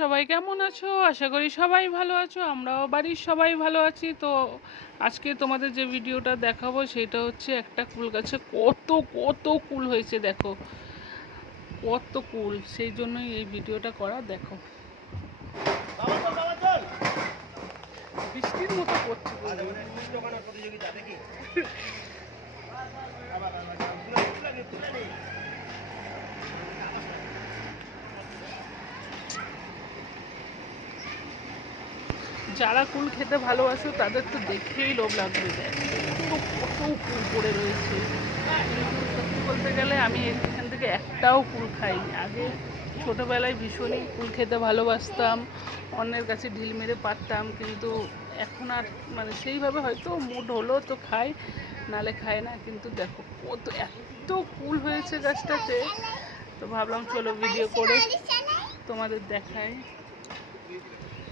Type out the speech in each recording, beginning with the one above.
সবাই কেমন আছো? আশা করি সবাই ভালো আছো, আমরাও বাড়ির সবাই ভালো আছি। তো আজকে তোমাদের যে ভিডিওটা দেখাবো সেটা হচ্ছে একটা কুল গাছে কত কত কুল হয়েছে, দেখো। কত কুল, সেই জন্যই এই ভিডিওটা করা, দেখো। বৃষ্টির মতো পড়ছে কুলগুলো। যারা কুল খেতে ভালোবাসো, তাদের তো দেখেই লোভ লাগবে। কত কুল পড়ে রয়েছে। সত্যি বলতে গেলে আমি এখান থেকে একটাও কুল খাইনি। আগে ছোটোবেলায় ভীষণই কুল খেতে ভালোবাসতাম, অন্যের কাছে ঢিল মেরে পারতাম, কিন্তু এখন আর মানে সেইভাবে হয়তো মুড হলো তো খাই, নালে খায় না। কিন্তু দেখো, কত এত কুল হয়েছে গাছটাতে। তো ভাবলাম চলো ভিডিও করে তোমাদের দেখায়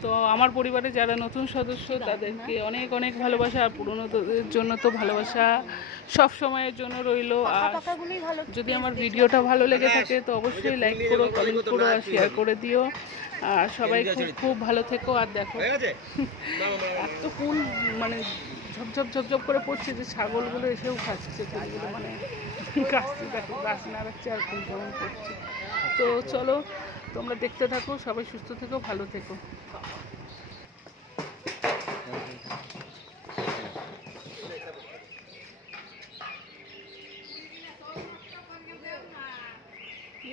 তো আমার পরিবারে যারা নতুন সদস্য তাদেরকে অনেক অনেক ভালোবাসা আর পুরনোদের জন্য তো ভালোবাসা সব সময়ের জন্য রইল। আর যদি আমার ভিডিওটা ভালো লেগে থাকে তো অবশ্যই লাইক করো কমেন্ট করো আর শেয়ার করে দিও। আর সবাই খুব খুব ভালো থেকো আর দেখো। এত কুল মানে ঝপঝপ ঝপঝপ করে পড়ছে যে ছাগলগুলো এসেও খাচ্ছে কুলগুলো মানে গাছটি দেখো গাছ নাড়াচ্ছে আর কুল কেমন পড়ছে তো চলো তোমরা দেখতে থাকো সবাই সুস্থ থেকো ভালো থেকো।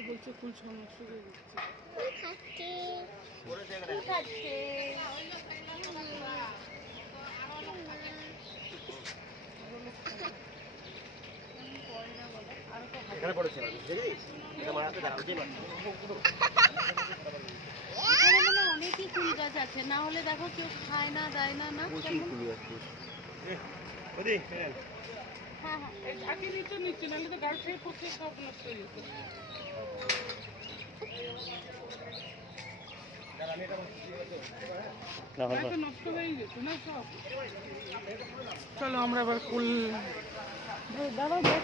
বলছে কুল সমস্যা যাচ্ছে এখানে পড়েছে দেখি এটা মারাতে দাঁড়াও যে মারছে। এখানে মানে অনেকই কুল গাছ আছে না হলে দেখো কেউ খায় না দেয় না না হ্যাঁ। হ্যাঁ। এই ঝাঁকি নিচে নিচে নাহলে তো গাছ থেকে পড়ছে সব নষ্ট হয়ে যেত নষ্ট যেত না সব? চলো আমরা আবার কুল দাদা দেখ।